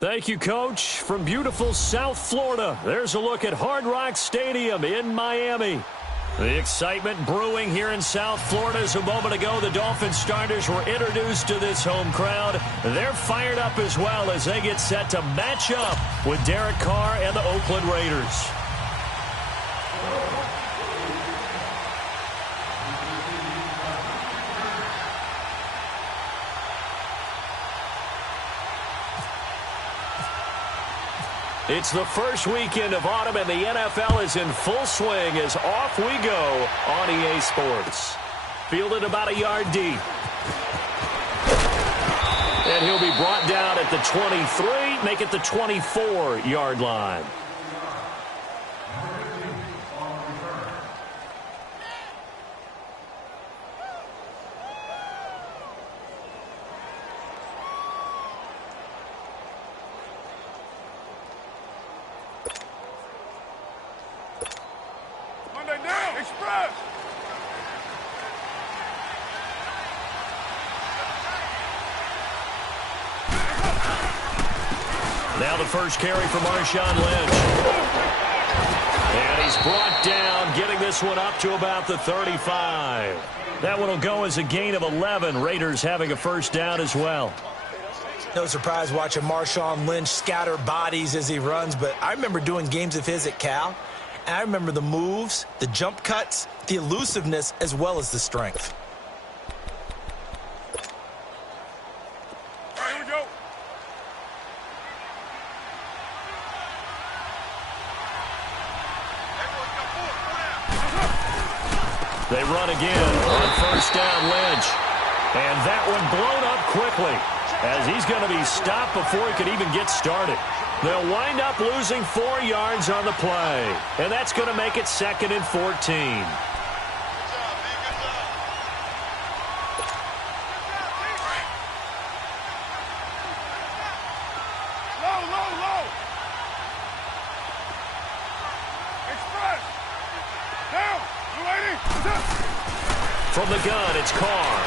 Thank you, Coach. From beautiful South Florida, there's a look at Hard Rock Stadium in Miami. The excitement brewing here in South Florida as a moment ago the Dolphins starters were introduced to this home crowd. They're fired up as well as they get set to match up with Derek Carr and the Oakland Raiders. It's the first weekend of autumn, and the NFL is in full swing as off we go on EA Sports. Fielded about a yard deep. And he'll be brought down at the 23, make it the 24-yard line. Now the first carry for Marshawn Lynch. And he's brought down, getting this one up to about the 35. That one will go as a gain of 11. Raiders having a first down as well. No surprise watching Marshawn Lynch scatter bodies as he runs, but I remember doing games of his at Cal, and I remember the moves, the jump cuts, the elusiveness, as well as the strength. They run again on first down, Lynch. And that one blown up quickly as he's going to be stopped before he could even get started. They'll wind up losing 4 yards on the play. And that's going to make it 2nd and 14. From the gun, it's Carr.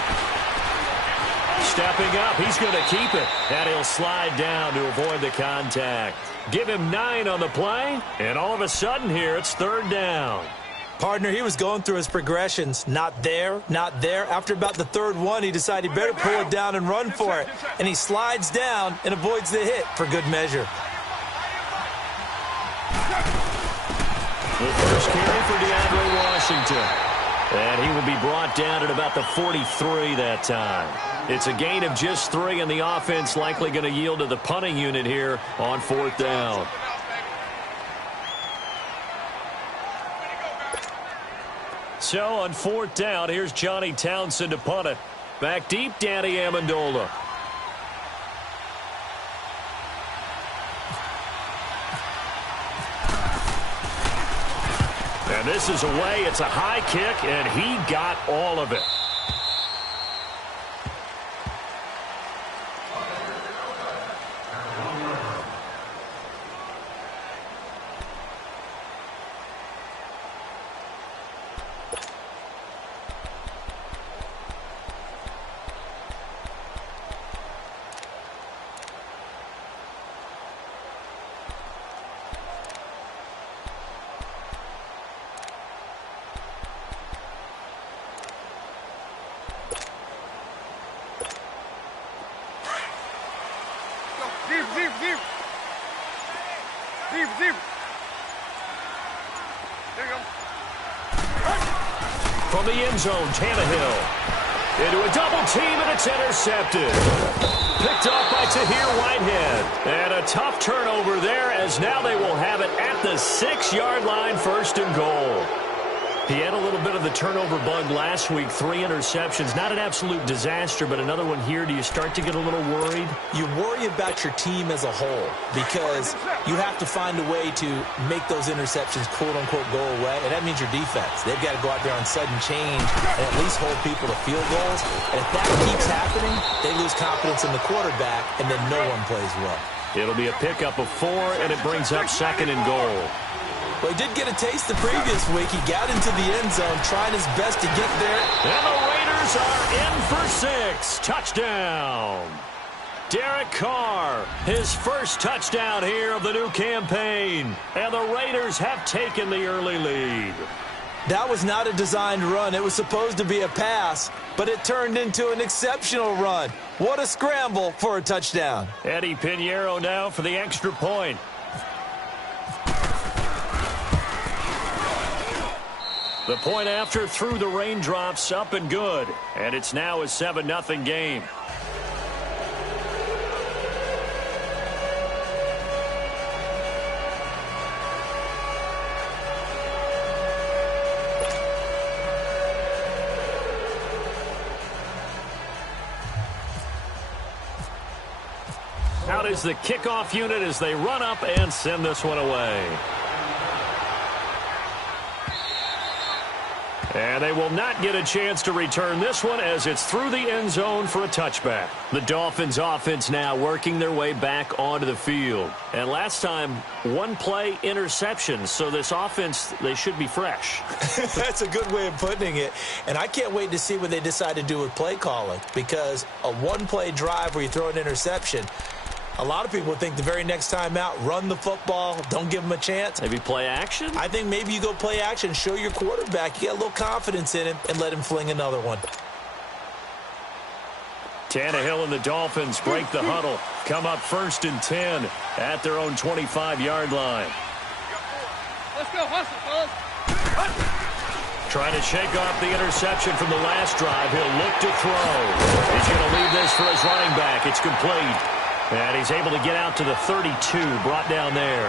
Stepping up, he's going to keep it. And he'll slide down to avoid the contact. Give him 9 on the play, and all of a sudden here, it's 3rd down. Partner, he was going through his progressions. Not there, not there. After about the 3rd one, he decided he better pull it down and run for it. And he slides down and avoids the hit for good measure. The first carry for DeAndre Washington. And he will be brought down at about the 43 that time. It's a gain of just 3, and the offense likely going to yield to the punting unit here on 4th down. So on 4th down, here's Johnny Townsend to punt it. Back deep, Danny Amendola. And this is away. It's a high kick, and he got all of it. From the end zone, Tannehill into a double team, and it's intercepted. Picked off by Tahir Whitehead. And a tough turnover there, as now they will have it at the 6-yard line, 1st and goal. He had a little bit of the turnover bug last week, 3 interceptions. Not an absolute disaster, but another one here. Do you start to get a little worried? You worry about your team as a whole because you have to find a way to make those interceptions, quote-unquote, go away, and that means your defense. They've got to go out there on sudden change and at least hold people to field goals. And if that keeps happening, they lose confidence in the quarterback, and then no one plays well. It'll be a pickup of 4, and it brings up 2nd and goal. Well, he did get a taste the previous week. He got into the end zone, trying his best to get there. And the Raiders are in for 6. Touchdown. Derek Carr, his first touchdown here of the new campaign. And the Raiders have taken the early lead. That was not a designed run. It was supposed to be a pass, but it turned into an exceptional run. What a scramble for a touchdown. Eddie Pinheiro now for the extra point. The point after through the raindrops, up and good. And it's now a 7-0 game. Out is the kickoff unit as they run up and send this one away. And they will not get a chance to return this one as it's through the end zone for a touchback. The Dolphins offense now working their way back onto the field. And last time, one play interception. So this offense, they should be fresh. That's a good way of putting it. And I can't wait to see what they decide to do with play calling. Because a one-play drive where you throw an interception, a lot of people think the very next time out, run the football, don't give them a chance. Maybe play action? I think maybe you go play action, show your quarterback, you get a little confidence in him, and let him fling another one. Tannehill and the Dolphins break the huddle. Come up 1st and 10 at their own 25-yard line. Let's go, hustle, fellas. Trying to shake off the interception from the last drive. He'll look to throw. He's going to leave this for his running back. It's complete. And he's able to get out to the 32, brought down there.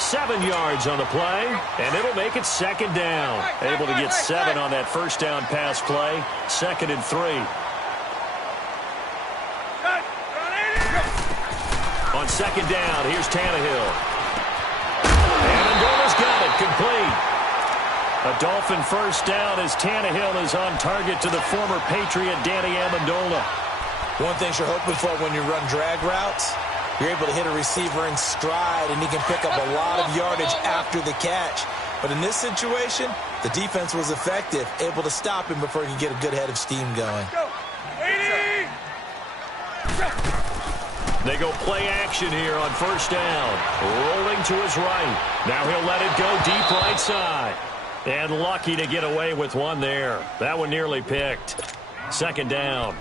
7 yards on the play, and it'll make it 2nd down. Able to get 7 on that first down pass play. 2nd and 3. On 2nd down, here's Tannehill. And Amendola's got it, complete. A Dolphin first down as Tannehill is on target to the former Patriot Danny Amendola. One thing you're hoping for when you run drag routes, you're able to hit a receiver in stride, and he can pick up a lot of yardage after the catch. But in this situation, the defense was effective, able to stop him before he could get a good head of steam going. They go play action here on first down. Rolling to his right. Now he'll let it go deep right side. And lucky to get away with one there. That one nearly picked. 2nd down.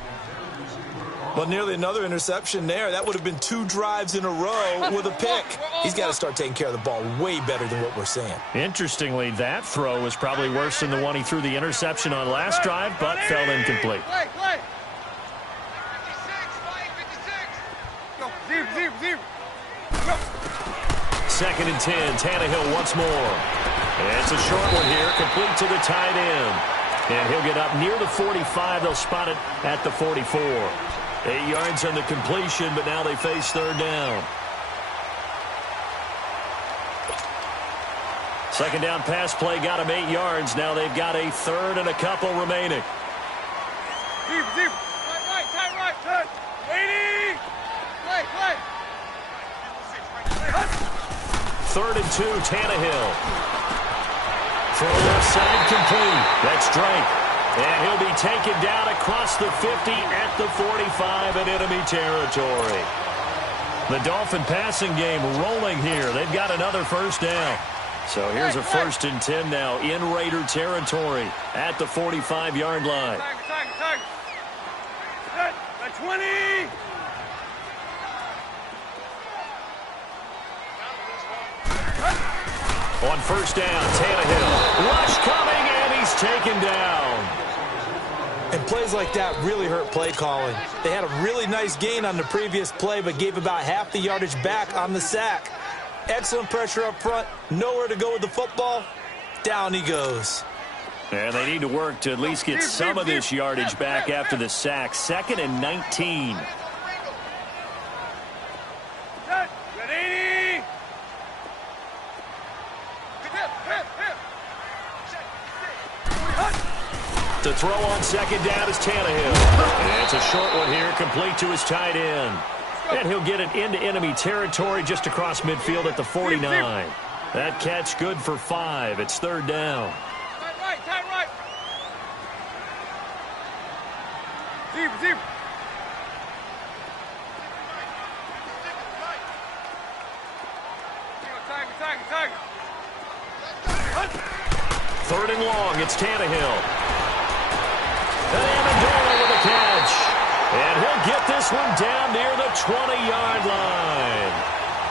Well, nearly another interception there. That would have been 2 drives in a row with a pick. He's got to start taking care of the ball way better than what we're seeing. Interestingly, that throw was probably worse than the one he threw the interception on last drive, but fell incomplete. Play. 2nd and 10. Tannehill once more. And it's a short one here, complete to the tight end. And he'll get up near the 45. They'll spot it at the 44. 8 yards on the completion, but now they face 3rd down. 2nd down pass play got him 8 yards. Now they've got a 3rd and a couple remaining. Deep. Tight right. 80. Play. 3rd and 2, Tannehill. Throw left side complete. That's Drake. And he'll be taken down across the 50 at the 45 in enemy territory. The Dolphin passing game rolling here. They've got another first down. So here's a 1st and 10 now in Raider territory at the 45-yard line. Tag. 20. On first down, Tannehill. Rush coming, and he's taken down. And plays like that really hurt play calling. They had a really nice gain on the previous play, but gave about half the yardage back on the sack. Excellent pressure up front. Nowhere to go with the football. Down he goes. And they need to work to at least get some of this yardage back after the sack. 2nd and 19. To throw on 2nd down is Tannehill. And it's a short one here, complete to his tight end. And he'll get it into enemy territory just across midfield at the 49. That catch good for 5. It's 3rd down. Tight right. Deep. Third and long, it's Tannehill. And Amendola with a catch. And he'll get this one down near the 20-yard line.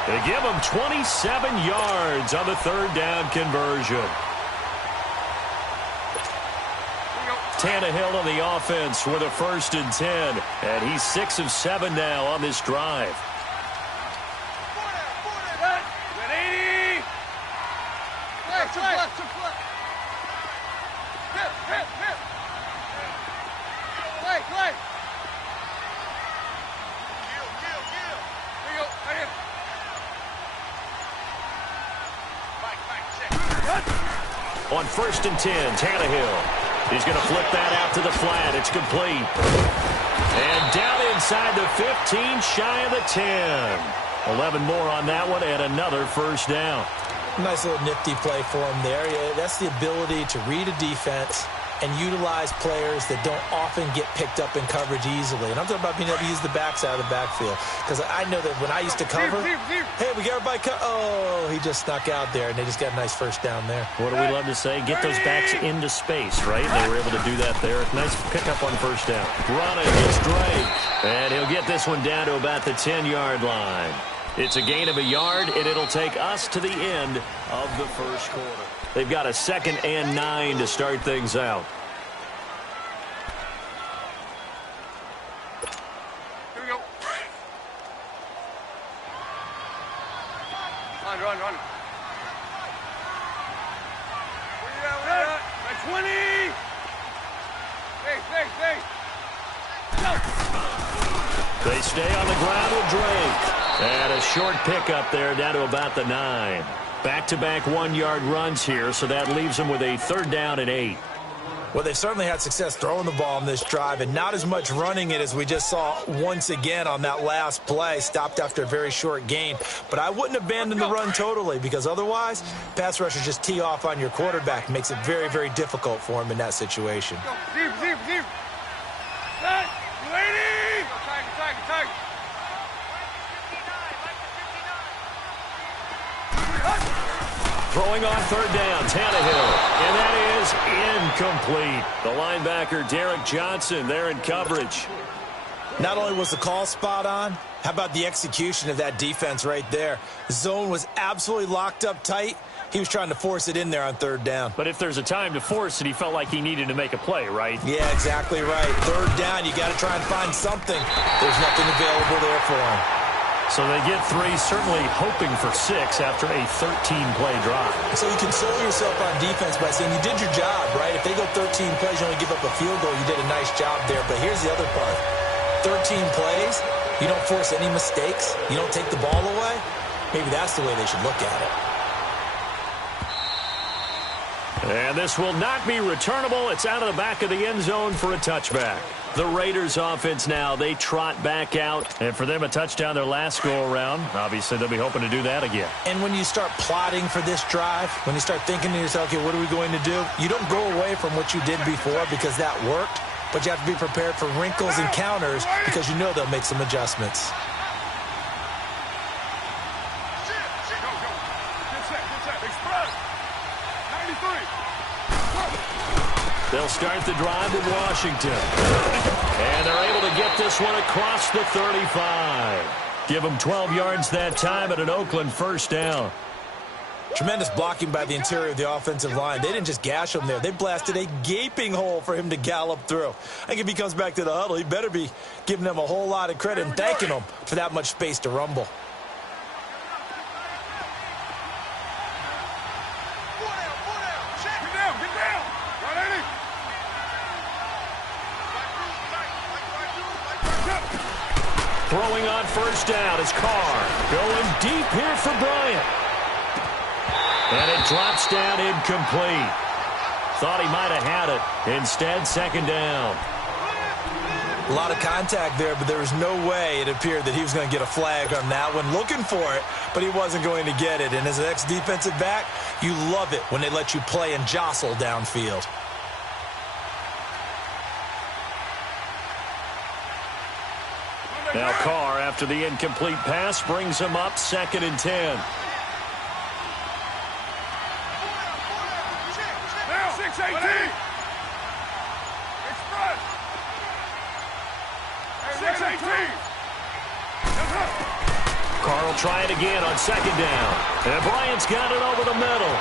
They give him 27 yards on the third down conversion. Tannehill on the offense with a 1st and 10. And he's 6 of 7 now on this drive. On 1st and 10, Tannehill. He's going to flip that out to the flat. It's complete. And down inside the 15, shy of the 10. 11 more on that one and another 1st down. Nice little nifty play for him there. Yeah, that's the ability to read a defense and utilize players that don't often get picked up in coverage easily. And I'm talking about being able to use the backside of the backfield. Because I know that when I used to cover, hey, we got everybody oh, he just snuck out there, and they just got a nice 1st down there. What do we love to say? Get those backs into space, right? They were able to do that there. Nice pickup on 1st down. Running is Drake. And he'll get this one down to about the 10-yard line. It's a gain of a yard, and it'll take us to the end of the 1st quarter. They've got a 2nd and 9 to start things out. Here we go. Run. Where you at? By 20. Hey. Go. They stay on the ground with Drake. And a short pickup there down to about the 9. Back-to-back 1-yard runs here, so that leaves them with a 3rd down and 8. Well, they've certainly had success throwing the ball on this drive, and not as much running it as we just saw once again on that last play. Stopped after a very short gain. But I wouldn't abandon the run totally, because otherwise, pass rushers just tee off on your quarterback. It makes it very, very difficult for him in that situation. Deep. Set. Lady. Tiger. Throwing on 3rd down, Tannehill. And that is incomplete. The linebacker, Derek Johnson, there in coverage. Not only was the call spot on, how about the execution of that defense right there? The zone was absolutely locked up tight. He was trying to force it in there on 3rd down. But if there's a time to force it, he felt like he needed to make a play, right? Yeah, exactly right. 3rd down, you got to try and find something. There's nothing available there for him. So they get 3, certainly hoping for 6 after a 13-play drive. So you console yourself on defense by saying you did your job, right? If they go 13 plays, you only give up a field goal, you did a nice job there. But here's the other part. 13 plays, you don't force any mistakes, you don't take the ball away. Maybe that's the way they should look at it. And this will not be returnable. It's out of the back of the end zone for a touchback. The Raiders offense now, they trot back out. And for them, a touchdown their last go-around. Obviously, they'll be hoping to do that again. And when you start plotting for this drive, when you start thinking to yourself, okay, what are we going to do? You don't go away from what you did before because that worked. But you have to be prepared for wrinkles and counters because you know they'll make some adjustments. They'll start the drive with Washington. And they're able to get this one across the 35. Give them 12 yards that time at an Oakland 1st down. Tremendous blocking by the interior of the offensive line. They didn't just gash him there. They blasted a gaping hole for him to gallop through. I think if he comes back to the huddle, he better be giving them a whole lot of credit and thanking them for that much space to rumble. Throwing on 1st down is Carr. Going deep here for Bryant. And it drops down incomplete. Thought he might have had it. Instead, 2nd down. A lot of contact there, but there was no way it appeared that he was going to get a flag on that one. Looking for it, but he wasn't going to get it. And as an ex-defensive back, you love it when they let you play and jostle downfield. Now Carr, after the incomplete pass, brings him up 2nd and 10. 6-18. Express. 6-18. Carl trying again on second down. And Bryant's got it over the middle.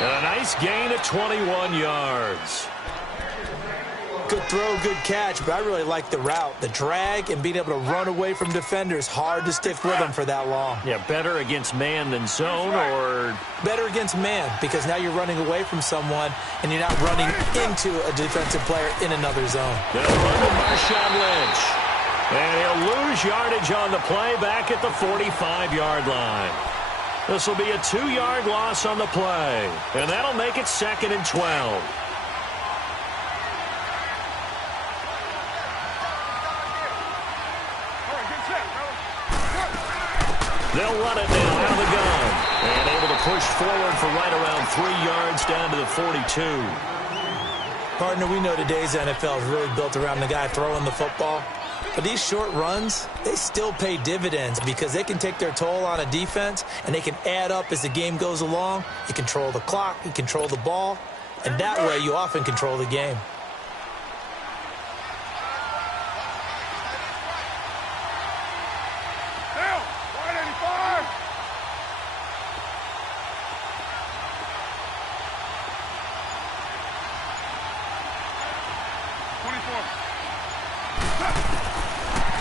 And a nice gain of 21 yards. Good throw, good catch, but I really like the route. The drag and being able to run away from defenders, hard to stick with them for that long. Yeah, better against man than zone, or? Better against man, because now you're running away from someone and you're not running into a defensive player in another zone. They'll run to Marshawn Lynch. And he'll lose yardage on the play back at the 45-yard line. This will be a 2-yard loss on the play. And that'll make it 2nd and 12. They'll run it now out of the gun. And able to push forward for right around 3 yards down to the 42. Partner, we know today's NFL is really built around the guy throwing the football. But these short runs, they still pay dividends because they can take their toll on a defense and they can add up as the game goes along. You control the clock, you control the ball, and that way you often control the game.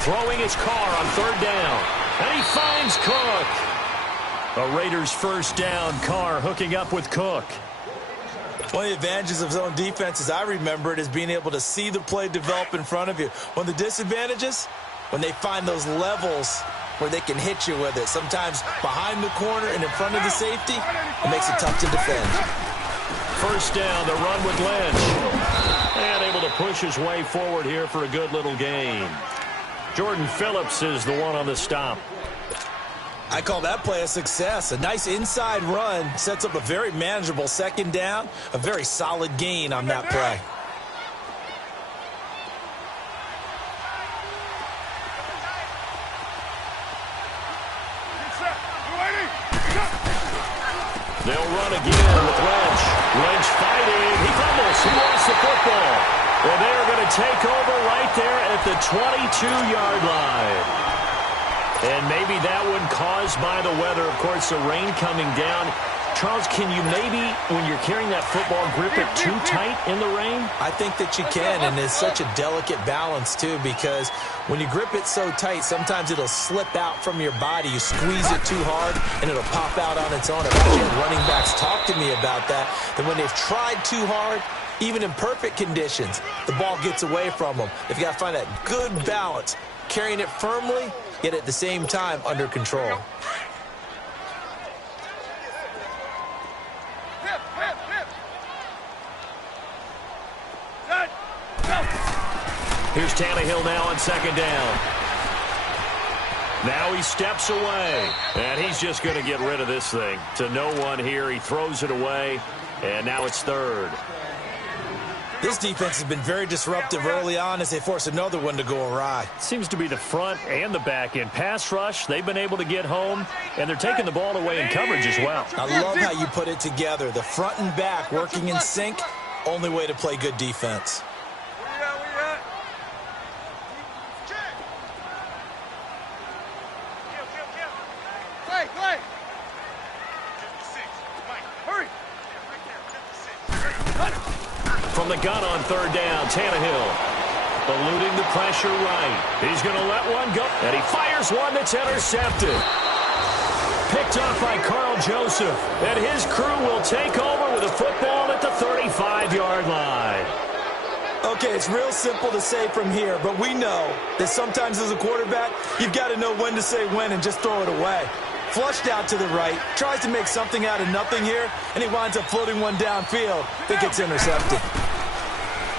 Throwing his car on 3rd down. And he finds Cook. A Raiders first down. Carr hooking up with Cook. One of the advantages of zone defense, as I remember it, is being able to see the play develop in front of you. One of the disadvantages, when they find those levels where they can hit you with it. Sometimes behind the corner and in front of the safety, it makes it tough to defend. First down, the run with Lynch. And able to push his way forward here for a good little gain. Jordan Phillips is the one on the stop. I call that play a success. A nice inside run sets up a very manageable 2nd down. A very solid gain on that play. They'll run again with Lynch. Lynch fighting. He fumbles. He lost the football. And they're going to take over right there at the 22-yard line. And maybe that one caused by the weather. Of course, the rain coming down. Charles, can you maybe, when you're carrying that football, grip it too tight in the rain? I think that you can, and it's such a delicate balance, too, because when you grip it so tight, sometimes it'll slip out from your body. You squeeze it too hard, and it'll pop out on its own. I've actually had running backs talk to me about that when they've tried too hard, even in perfect conditions, the ball gets away from them. They've got to find that good balance, carrying it firmly, yet at the same time under control. Here's Tannehill now on 2nd down. Now he steps away, and he's just going to get rid of this thing. To no one here, he throws it away, and now it's 3rd. This defense has been very disruptive early on as they force another one to go awry. Seems to be the front and the back end. Pass rush, they've been able to get home, and they're taking the ball away in coverage as well. I love how you put it together. The front and back working in sync, only way to play good defense. From the gun on 3rd down, Tannehill eluding the pressure right. He's going to let one go, and he fires one that's intercepted. Picked off by Carl Joseph, and his crew will take over with a football at the 35-yard line. Okay, it's real simple to say from here, but we know that sometimes as a quarterback, you've got to know when to say when and just throw it away. Flushed out to the right, tries to make something out of nothing here, and he winds up floating one downfield. Think it's intercepted.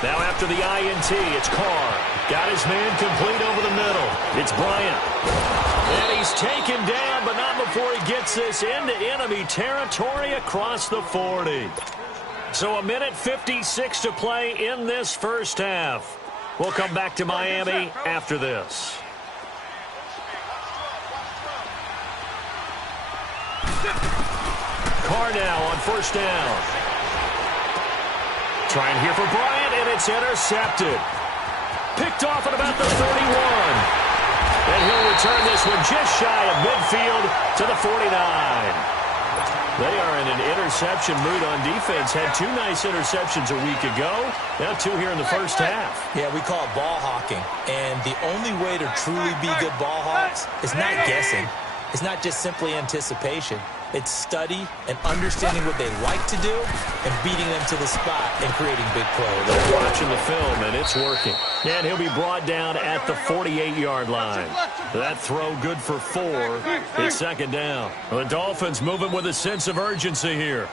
Now after the INT, it's Carr. Got his man complete over the middle. It's Bryant. And he's taken down, but not before he gets this into enemy territory across the 40. So 1:56 to play in this first half. We'll come back to Miami after this. Carr now on 1st down. Trying here for Bryant, and it's intercepted. Picked off at about the 31. And he'll return this one just shy of midfield to the 49. They are in an interception mood on defense. Had 2 nice interceptions a week ago. Now 2 here in the first half. Yeah, we call it ball hawking. And the only way to truly be good ball hawks is not guessing. It's not just simply anticipation. It's study and understanding what they like to do and beating them to the spot and creating big plays. They're watching the film, and it's working. And he'll be brought down at the 48-yard line. That throw good for 4. It's second down. The Dolphins moving with a sense of urgency here.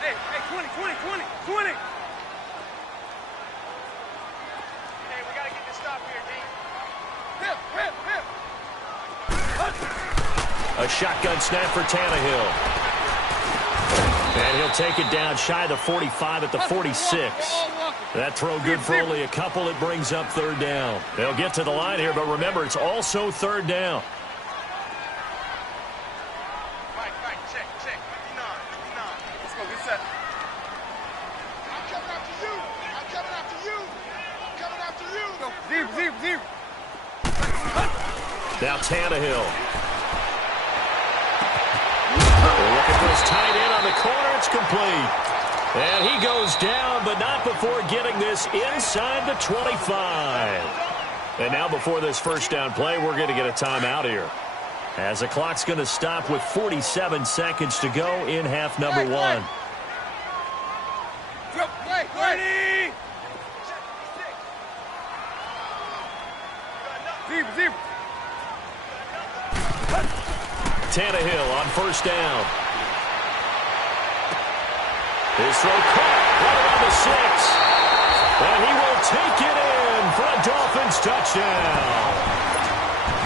Hey, 20. Hey, we got to get this stop here, D. Hip. A shotgun snap for Tannehill. And he'll take it down shy of the 45 at the 46. That throw good for only a couple. It brings up third down. They'll get to the line here, but remember, it's also third down. Mike, check. 59. Let's go, get set. I'm coming after you. Go. Deep. Now Tannehill. Looking for his tight end on the corner. It's complete. And he goes down, but not before getting this inside the 25. And now before this first down play, we're going to get a timeout here, as the clock's going to stop with 47 seconds to go in half number 1. Play. Deep. Tannehill on first down. His throw caught right around the 6. And he will take it in for a Dolphins touchdown.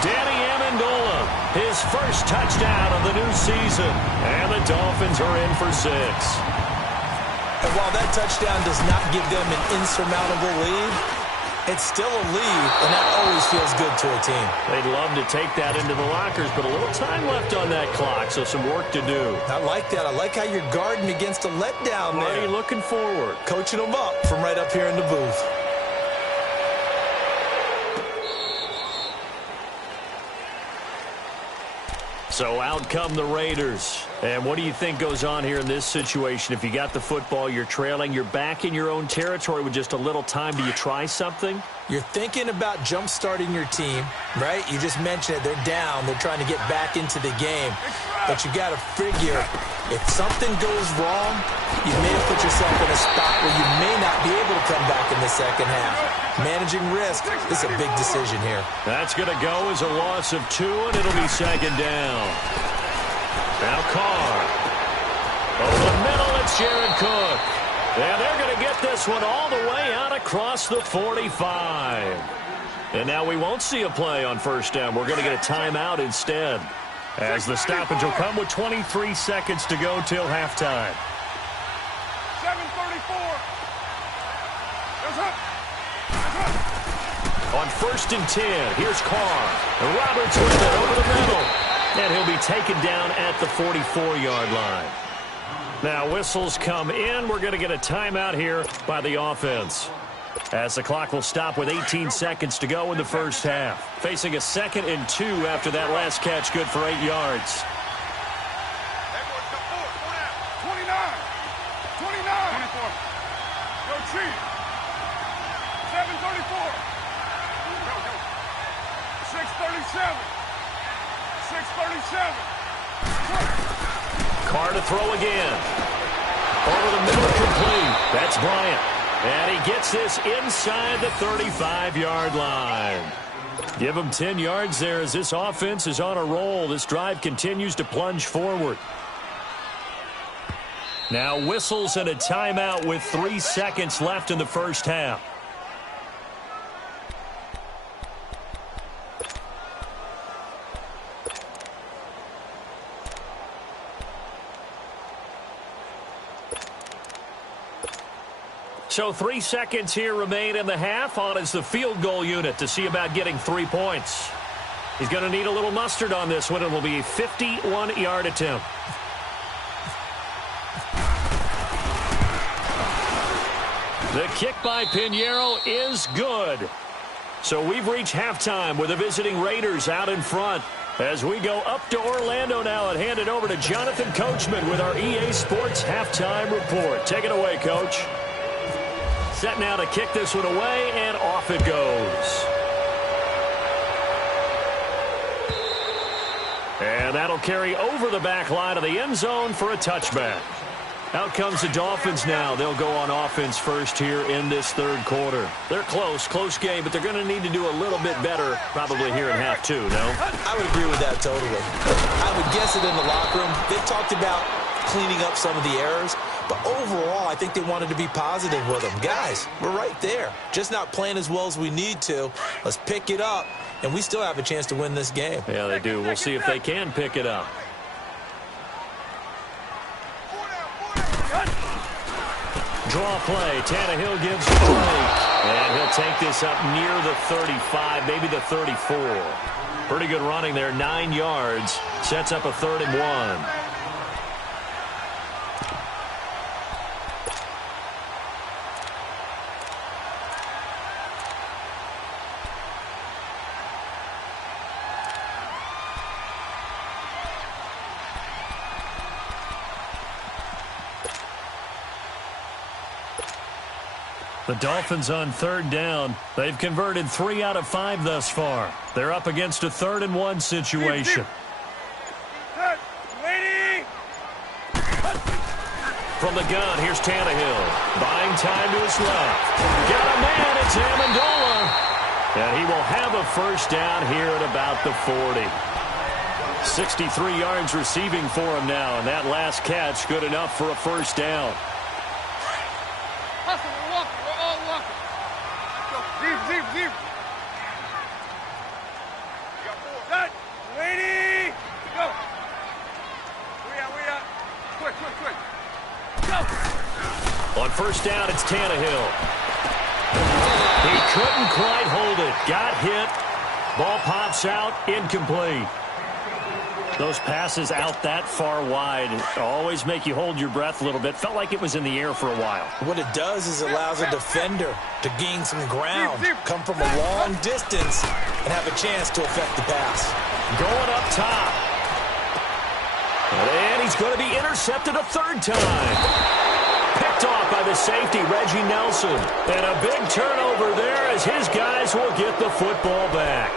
Danny Amendola, his first touchdown of the new season. And the Dolphins are in for 6. And while that touchdown does not give them an insurmountable lead, it's still a lead, and that always feels good to a team. They'd love to take that into the lockers, but a little time left on that clock, so some work to do. I like that. I like how you're guarding against a letdown there. Already looking forward. Coaching them up from right up here in the booth. So out come the Raiders. And what do you think goes on here in this situation? If you got the football, you're trailing, you're back in your own territory with just a little time. Do you try something? You're thinking about jump-starting your team, right? You just mentioned it. They're down. They're trying to get back into the game. But you got to figure, if something goes wrong, you may have put yourself in a spot where you may not be able to come back in the second half. Managing risk, this is a big decision here. That's going to go as a loss of 2, and it'll be second down. Now Carr. Over the middle, it's Jared Cook. And they're going to get this one all the way out across the 45. And now we won't see a play on first down. We're going to get a timeout instead, as the stoppage will come with 23 seconds to go till halftime. 7:34. On first and 10, here's Carr. And Roberts with it over the middle. And he'll be taken down at the 44-yard line. Now whistles come in. We're going to get a timeout here by the offense, as the clock will stop with 18 seconds to go in the first half. Facing a 2nd and 2 after that last catch, good for 8 yards. 29. Go Chief. 7:34. Go. 6:37. 6:37. Carr to throw again. Over the middle, complete. That's Bryant. And he gets this inside the 35-yard line. Give him 10 yards there as this offense is on a roll. This drive continues to plunge forward. Now whistles and a timeout with 3 seconds left in the first half. So 3 seconds here remain in the half. On is the field goal unit to see about getting 3 points. He's going to need a little mustard on this one. It will be a 51-yard attempt. The kick by Pinheiro is good. So we've reached halftime with the visiting Raiders out in front. As we go up to Orlando now and hand it over to Jonathan Coachman with our EA Sports Halftime Report. Take it away, Coach. Set now to kick this one away, and off it goes. And that'll carry over the back line of the end zone for a touchback. Out comes the Dolphins now. They'll go on offense first here in this third quarter. They're close game, but they're going to need to do a little bit better probably here in half two, no? I would agree with that totally. I would guess it in the locker room. They've talked about cleaning up some of the errors, but overall, I think they wanted to be positive with them. Guys, we're right there. Just not playing as well as we need to. Let's pick it up, and we still have a chance to win this game. Yeah, they do. We'll see if they can pick it up. Draw play. Tannehill gives the break. And he'll take this up near the 35, maybe the 34. Pretty good running there, 9 yards. Sets up a 3rd and 1. The Dolphins on 3rd down. They've converted 3 out of 5 thus far. They're up against a 3rd and 1 situation. From the gun, here's Tannehill. Buying time to his left. Got a man, it's Amendola. And he will have a first down here at about the 40. 63 yards receiving for him now, and that last catch good enough for a first down. On first down, it's Tannehill. He couldn't quite hold it. Got hit. Ball pops out. Incomplete. Those passes out that far wide always make you hold your breath a little bit. Felt like it was in the air for a while. What it does is it allows a defender to gain some ground, come from a long distance, and have a chance to affect the pass. Going up top. And he's going to be intercepted a 3rd time. Picked off by the safety, Reggie Nelson. And a big turnover there as his guys will get the football back.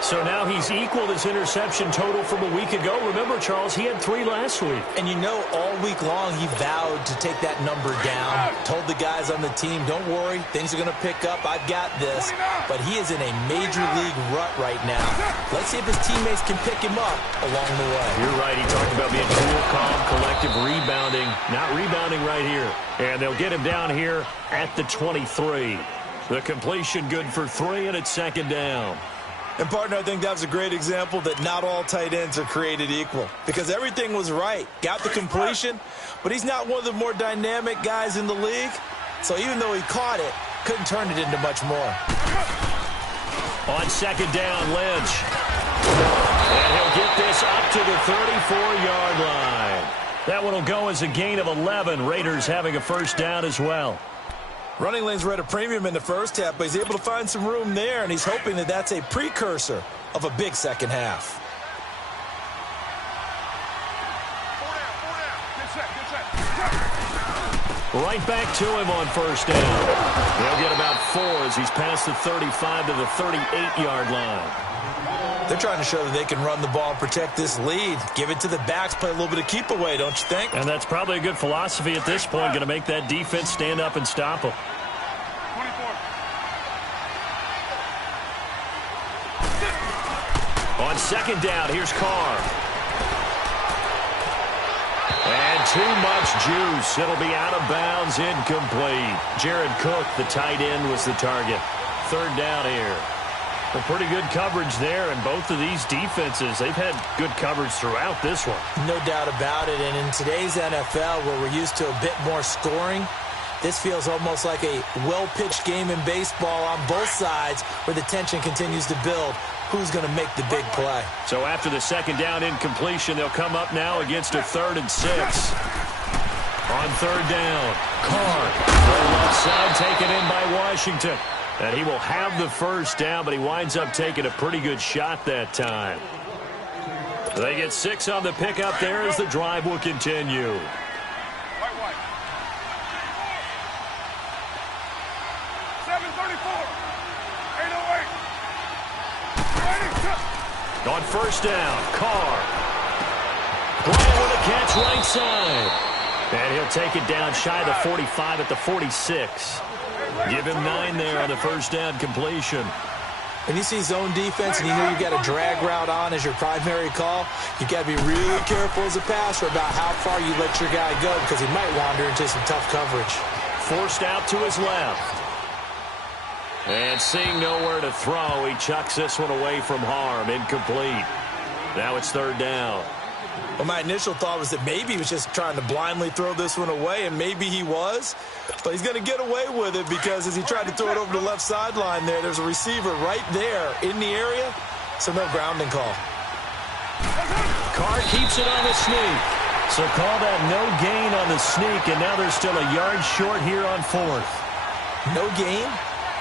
So now he's equaled his interception total from a week ago. Remember, Charles, he had 3 last week. And you know, all week long he vowed to take that number down. Told the guys on the team, don't worry, things are going to pick up. I've got this. But he is in a major league rut right now. Let's see if his teammates can pick him up along the way. You're right. He talked about being cool, calm, collective, rebounding. Not rebounding right here. And they'll get him down here at the 23. The completion good for 3, and it's 2nd down. And, partner, I think that was a great example that not all tight ends are created equal. Because everything was right. Got the completion, but he's not one of the more dynamic guys in the league. So even though he caught it, couldn't turn it into much more. On 2nd down, Lynch. And he'll get this up to the 34-yard line. That one will go as a gain of 11. Raiders having a first down as well. Running lanes were at a premium in the first half, but he's able to find some room there, and he's hoping that that's a precursor of a big second half. Right back to him on first down. They'll get about 4 as he's past the 35 to the 38-yard line. They're trying to show that they can run the ball and protect this lead. Give it to the backs, play a little bit of keep away, don't you think? And that's probably a good philosophy at this point, going to make that defense stand up and stop them. 24. On 2nd down, here's Carr. And too much juice. It'll be out of bounds, incomplete. Jared Cook, the tight end, was the target. 3rd down here. Well, pretty good coverage there, and both of these defenses, they've had good coverage throughout this one. No doubt about it, and in today's NFL, where we're used to a bit more scoring, this feels almost like a well-pitched game in baseball on both sides, where the tension continues to build. Who's going to make the big play? So after the 2nd down incompletion, they'll come up now against a 3rd and 6. On third down, Carr, the left side taken in by Washington. And he will have the first down, but he winds up taking a pretty good shot that time. They get 6 on the pickup there as the drive will continue. White. 7:34. 8:08. On first down, Carr. Bryant with a catch right side. And he'll take it down shy of the 45 at the 46. Give him 9 there on the first down completion. When you see zone defense and you know you've got a drag route on as your primary call, you've got to be really careful as a passer about how far you let your guy go because he might wander into some tough coverage. Forced out to his left. And seeing nowhere to throw, he chucks this one away from harm. Incomplete. Now it's third down. Well, my initial thought was that maybe he was just trying to blindly throw this one away, and maybe he was. But he's going to get away with it because as he tried to throw it over the left sideline there's a receiver right there in the area, so no grounding call. Carr keeps it on the sneak. So call that no gain on the sneak, and now they're still a yard short here on fourth. No gain?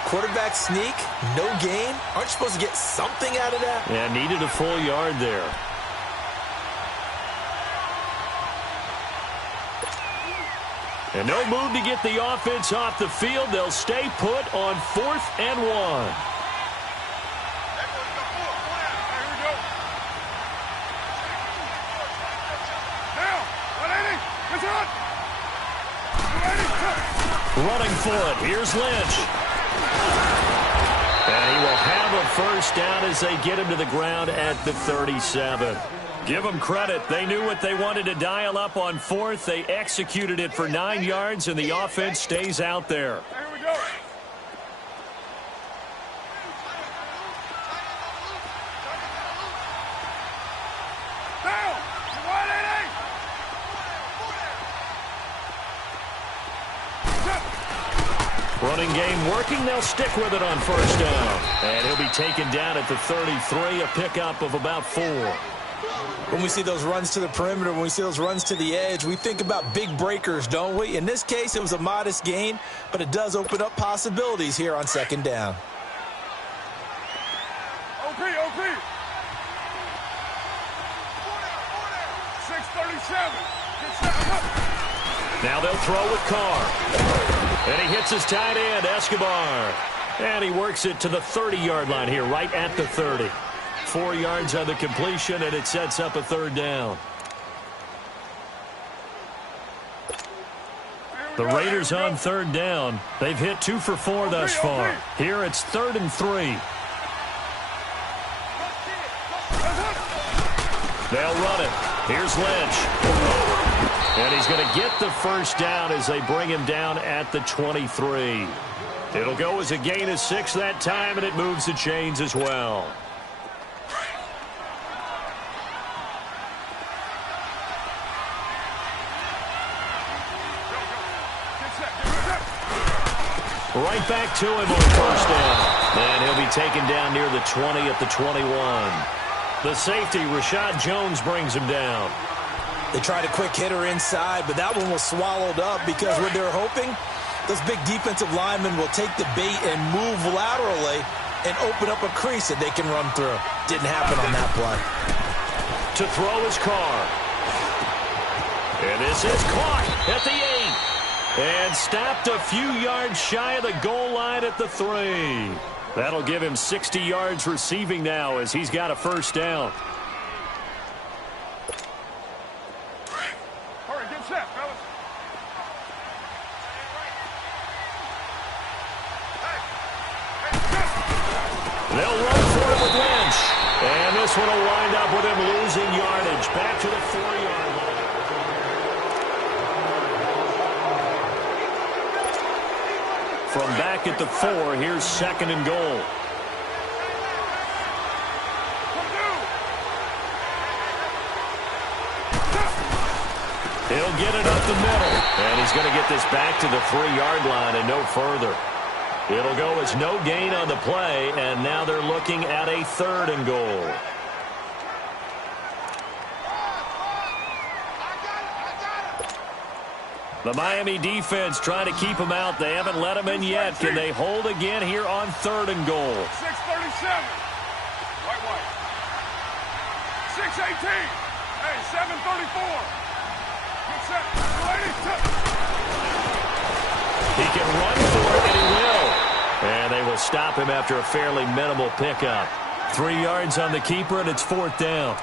Quarterback sneak? No gain? Aren't you supposed to get something out of that? Yeah, needed a full yard there. And no move to get the offense off the field. They'll stay put on 4th and 1. Here we go. Now, 180. It's on. 180. Running for it. Here's Lynch. And he will have a first down as they get him to the ground at the 37. Give them credit. They knew what they wanted to dial up on 4th. They executed it for 9 yards, and the offense stays out there. Here we go. Down. 180. Running game working. They'll stick with it on first down. And he'll be taken down at the 33, a pickup of about 4. When we see those runs to the perimeter, when we see those runs to the edge, we think about big breakers, don't we? In this case, it was a modest gain, but it does open up possibilities here on second down. OP. 6:37. Now they'll throw with Carr. And he hits his tight end, Escobar. And he works it to the 30-yard line here, right at the 30. 4 yards on the completion, and it sets up a third down. The Raiders on third down. They've hit 2 for 4 thus far. Here it's 3rd and 3. They'll run it. Here's Lynch. And he's going to get the first down as they bring him down at the 23. It'll go as a gain of 6 that time, and it moves the chains as well. Right back to him on first down. And he'll be taken down near the 20 at the 21. The safety, Rashad Jones, brings him down. They tried a quick hitter inside, but that one was swallowed up because what they're hoping, those big defensive linemen will take the bait and move laterally and open up a crease that they can run through. Didn't happen on that play. To throw his Carr. And this is caught at the 8. And stopped a few yards shy of the goal line at the 3. That'll give him 60 yards receiving now as he's got a first down. Hurry, get set, fellas. They'll run for it with Lynch. And this one will wind up with him losing yardage. Back to the 4-yard line. From back at the 4, here's 2nd and goal. He'll get it up the middle. And he's going to get this back to the 3-yard line and no further. It'll go as no gain on the play, and now they're looking at a 3rd and goal. The Miami defense trying to keep them out. They haven't let them in yet. Can they hold again here on 3rd and goal? 6:37. White. 6:18. Hey, 7:34. Get set. 282. He can run for it, and he will. And they will stop him after a fairly minimal pickup. 3 yards on the keeper, and it's 4th down.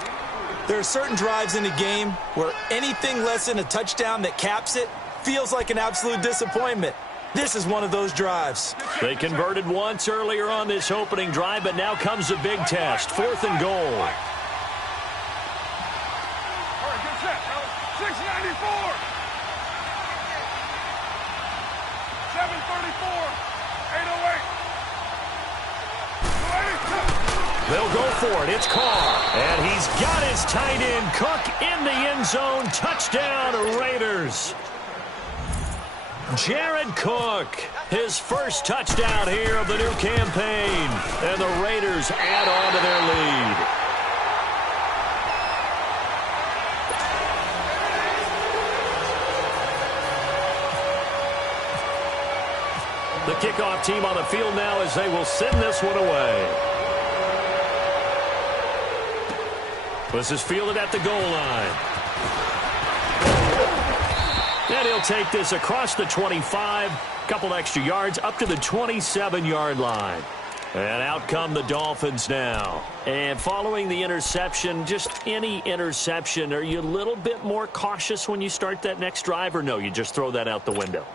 There are certain drives in the game where anything less than a touchdown that caps it feels like an absolute disappointment. This is one of those drives. They converted once earlier on this opening drive, but now comes a big test. 4th and goal. All right, get set, fellas. 6:94. 7:34. 8:08. 282. They'll go for it. It's Carr. And he's got his tight end, Cook, in the end zone. Touchdown, Raiders. Jared Cook, his first touchdown here of the new campaign. And the Raiders add on to their lead. The kickoff team on the field now as they will send this one away. This is fielded at the goal line. And he'll take this across the 25, couple extra yards, up to the 27-yard line. And out come the Dolphins now. And following the interception, just any interception, are you a little bit more cautious when you start that next drive, or no, you just throw that out the window?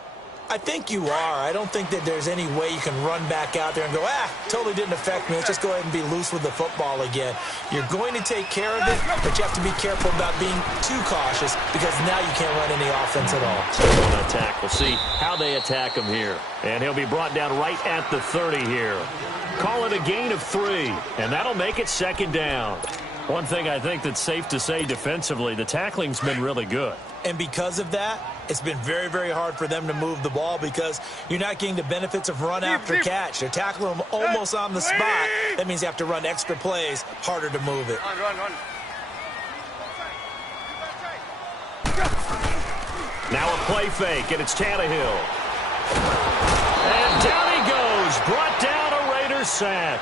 I think you are. I don't think that there's any way you can run back out there and go, totally didn't affect me. Let's just go ahead and be loose with the football again. You're going to take care of it, but you have to be careful about being too cautious because now you can't run any offense at all. So on attack, we'll see how they attack him here. And he'll be brought down right at the 30 here. Call it a gain of 3, and that'll make it 2nd down. One thing I think that's safe to say defensively, the tackling's been really good. And because of that, it's been very, very hard for them to move the ball because you're not getting the benefits of run after catch. They're tackling them almost on the spot. That means you have to run extra plays, harder to move it. Run. Now a play fake, and it's Tannehill. And down he goes, brought down a Raiders sack.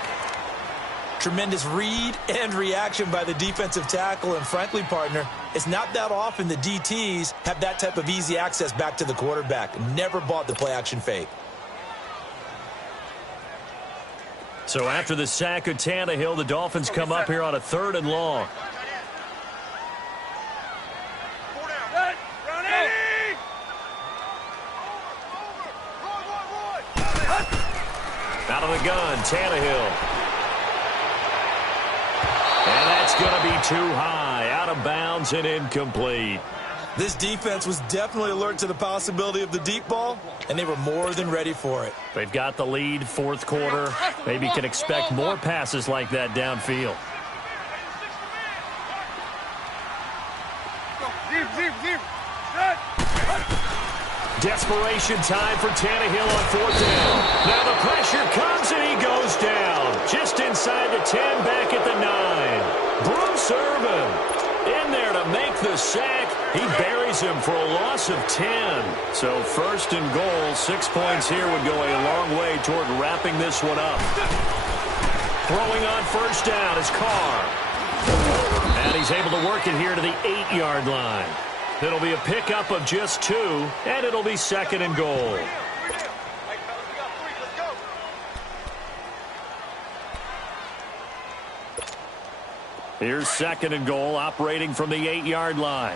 Tremendous read and reaction by the defensive tackle, and frankly, partner, it's not that often the DTs have that type of easy access back to the quarterback. Never bought the play-action fake. So after the sack of Tannehill, the Dolphins come up here on a 3rd and long. Out of the gun, Tannehill. And that's going to be too high, out of bounds and incomplete. This defense was definitely alert to the possibility of the deep ball, and they were more than ready for it. They've got the lead, 4th quarter. Maybe can expect more passes like that downfield. Deep. Desperation time for Tannehill on 4th down. Now the pressure comes and he goes down. Just inside the 10, back at the 9. Bruce Irvin in there to make the sack. He buries him for a loss of 10. So 1st and goal, 6 points here would go a long way toward wrapping this one up. Throwing on 1st down is Carr. And he's able to work it here to the 8-yard line. It'll be a pickup of just 2, and it'll be 2nd and goal. Here's 2nd and goal, operating from the 8-yard line.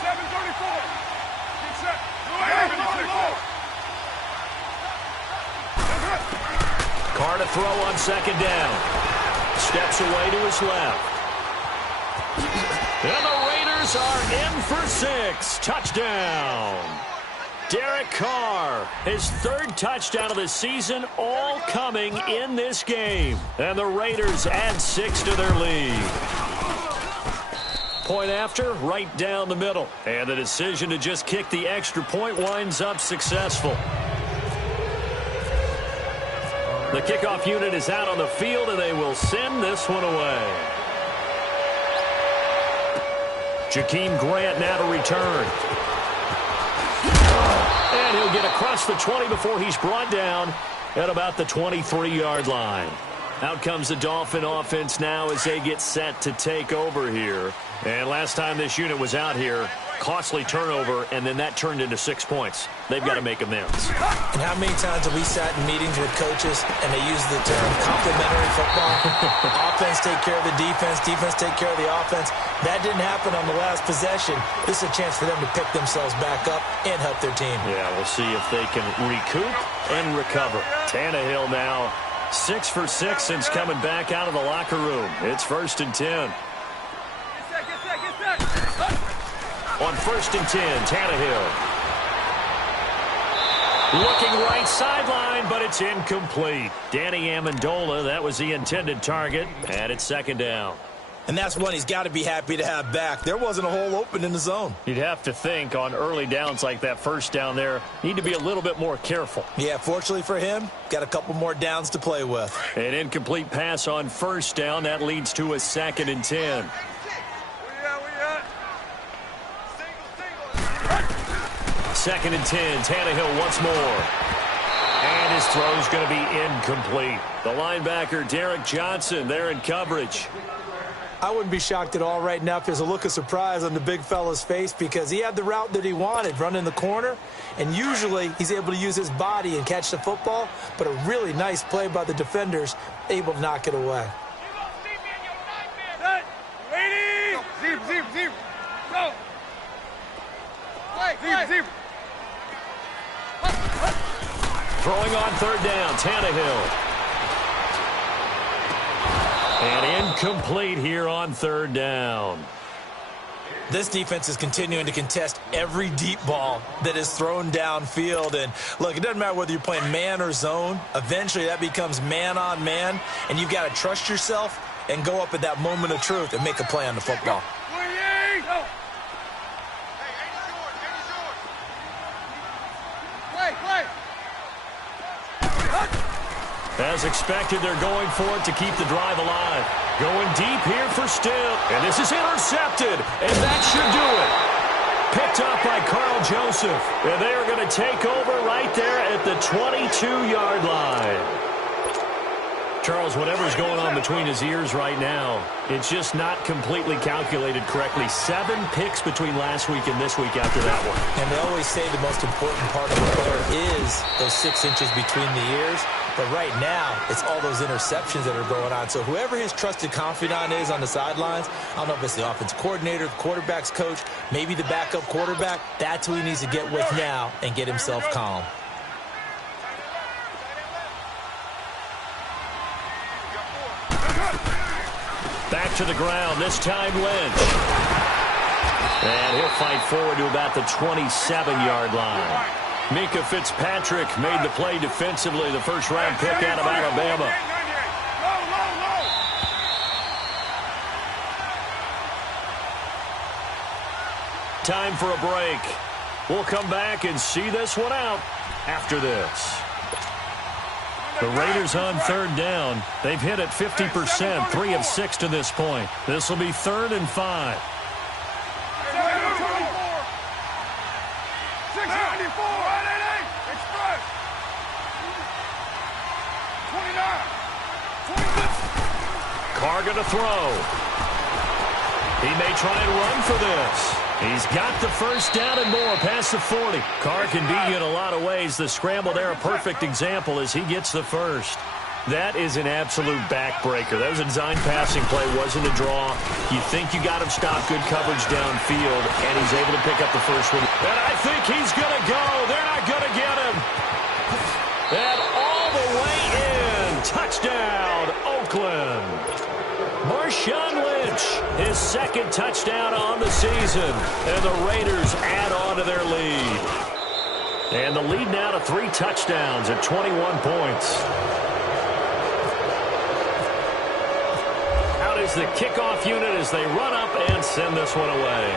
7:34. Get set. Carr to throw on 2nd down. Steps away to his left. And the Raiders are in for 6. Touchdown. Derek Carr, his 3rd touchdown of the season, all coming in this game. And the Raiders add 6 to their lead. Point after, right down the middle. And the decision to just kick the extra point winds up successful. The kickoff unit is out on the field, and they will send this one away. Jakeem Grant now to return. And he'll get across the 20 before he's brought down at about the 23-yard line. Out comes the Dolphin offense now as they get set to take over here. And last time this unit was out here, costly turnover, and then that turned into 6 points. They've got to make amends. And how many times have we sat in meetings with coaches and they use the term complementary football? Offense take care of the defense, defense take care of the offense. That didn't happen on the last possession. This is a chance for them to pick themselves back up and help their team. Yeah, we'll see if they can recoup and recover. Tannehill now 6 for 6 since coming back out of the locker room. It's 1st and 10. On 1st and 10, Tannehill. Looking right sideline, but it's incomplete. Danny Amendola, that was the intended target, and it's 2nd down. And that's one he's got to be happy to have back. There wasn't a hole open in the zone. You'd have to think on early downs like that 1st down there, need to be a little bit more careful. Yeah, fortunately for him, got a couple more downs to play with. An incomplete pass on 1st down. That leads to a 2nd and 10. 2nd and 10, Tannehill once more. And his throw's going to be incomplete. The linebacker, Derek Johnson, there in coverage. I wouldn't be shocked at all right now if there's a look of surprise on the big fella's face because he had the route that he wanted, running the corner, and usually he's able to use his body and catch the football, but a really nice play by the defenders, able to knock it away. Zip. Go. Play. Throwing on 3rd down, Tannehill. And incomplete here on 3rd down. This defense is continuing to contest every deep ball that is thrown downfield. And, look, it doesn't matter whether you're playing man or zone. Eventually that becomes man on man, and you've got to trust yourself and go up at that moment of truth and make a play on the football. As expected, they're going for it to keep the drive alive. Going deep here for Still. And this is intercepted. And that should do it. Picked up by Carl Joseph. And they are going to take over right there at the 22-yard line. Charles, whatever's going on between his ears right now, it's just not completely calculated correctly. 7 picks between last week and this week after that one. And they always say the most important part of a player is those 6 inches between the ears. But right now, it's all those interceptions that are going on. So whoever his trusted confidant is on the sidelines, I don't know if it's the offense coordinator, the quarterback's coach, maybe the backup quarterback, that's who he needs to get with now and get himself calm. Back to the ground, this time Lynch. And he'll fight forward to about the 27-yard line. Mika Fitzpatrick made the play defensively, the first-round pick out of Alabama. Time for a break. We'll come back and see this one out after this. The Raiders on 3rd down. They've hit it 50%, 3 of 6 to this point. This will be 3rd and 5. Carr going to throw. He may try and run for this. He's got the 1st down and more past the 40. Carr can beat you in a lot of ways. The scramble there, a perfect example as he gets the 1st. That is an absolute backbreaker. That was a design passing play, wasn't a draw. You think you got him stopped, good coverage downfield, and he's able to pick up the 1st one. And I think he's going to go. They're not going to get him. And all the way in. Touchdown, Oakland. Marshawn Lynch, his 2nd touchdown on the season. And the Raiders add on to their lead. And the lead now to 3 touchdowns at 21 points. Out is the kickoff unit as they run up and send this one away.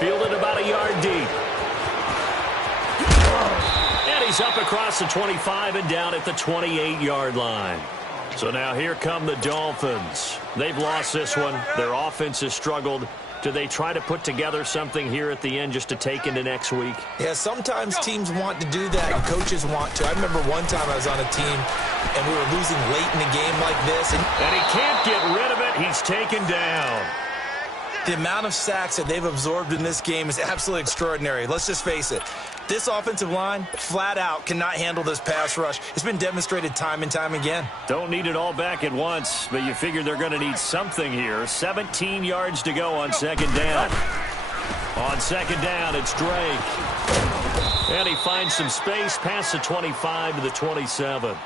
Fielded about a yard deep. And he's up across the 25 and down at the 28-yard line. So now here come the Dolphins. They've lost this one. Their offense has struggled. Do they try to put together something here at the end just to take into next week? Yeah, sometimes teams want to do that and coaches want to. I remember one time I was on a team and we were losing late in a game like this. And he can't get rid of it. He's taken down. The amount of sacks that they've absorbed in this game is absolutely extraordinary. Let's just face it. This offensive line, flat out, cannot handle this pass rush. It's been demonstrated time and time again. Don't need it all back at once, but you figure they're going to need something here. 17 yards to go on second down. On second down, it's Drake. And he finds some space past the 25 to the 27.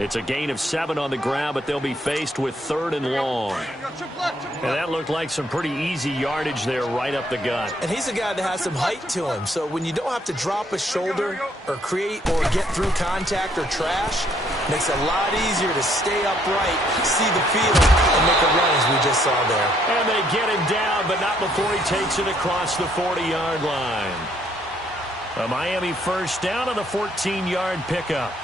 It's a gain of 7 on the ground, but they'll be faced with 3rd and long. And that looked like some pretty easy yardage there right up the gut. And he's a guy that has some height to him. So when you don't have to drop a shoulder or create or get through contact or trash, it makes it a lot easier to stay upright, see the field, and make a run as we just saw there. And they get him down, but not before he takes it across the 40-yard line. A Miami first down on the 14-yard pickup.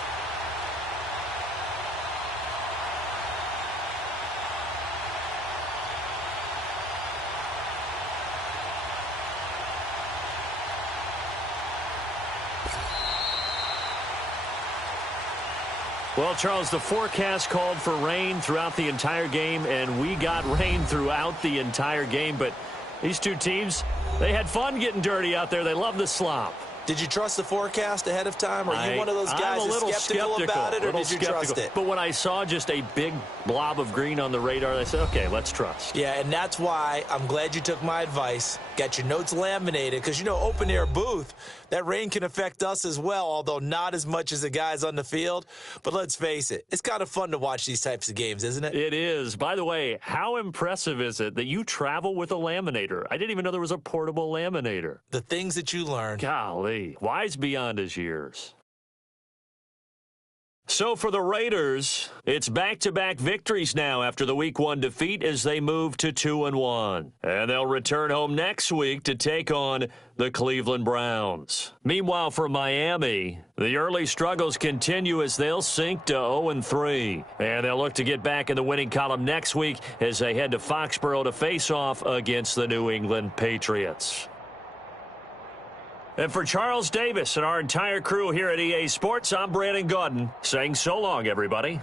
Well, Charles, the forecast called for rain throughout the entire game, and we got rain throughout the entire game. But these two teams, they had fun getting dirty out there. They love the slop. Did you trust the forecast ahead of time? Or are you one of those guys that's skeptical about it, or did you trust it? But when I saw just a big blob of green on the radar, I said, okay, let's trust. Yeah, and that's why I'm glad you took my advice. Got your notes laminated, because, you know, open-air booth, that rain can affect us as well, although not as much as the guys on the field. But let's face it, it's kind of fun to watch these types of games, isn't it? It is. By the way, how impressive is it that you travel with a laminator? I didn't even know there was a portable laminator. The things that you learn. Golly, wise beyond his years. So for the Raiders, it's back-to-back victories now after the Week 1 defeat as they move to 2-1. And they'll return home next week to take on the Cleveland Browns. Meanwhile, for Miami, the early struggles continue as they'll sink to 0-3. And they'll look to get back in the winning column next week as they head to Foxborough to face off against the New England Patriots. And for Charles Davis and our entire crew here at EA Sports, I'm Brandon Gaudin saying so long, everybody.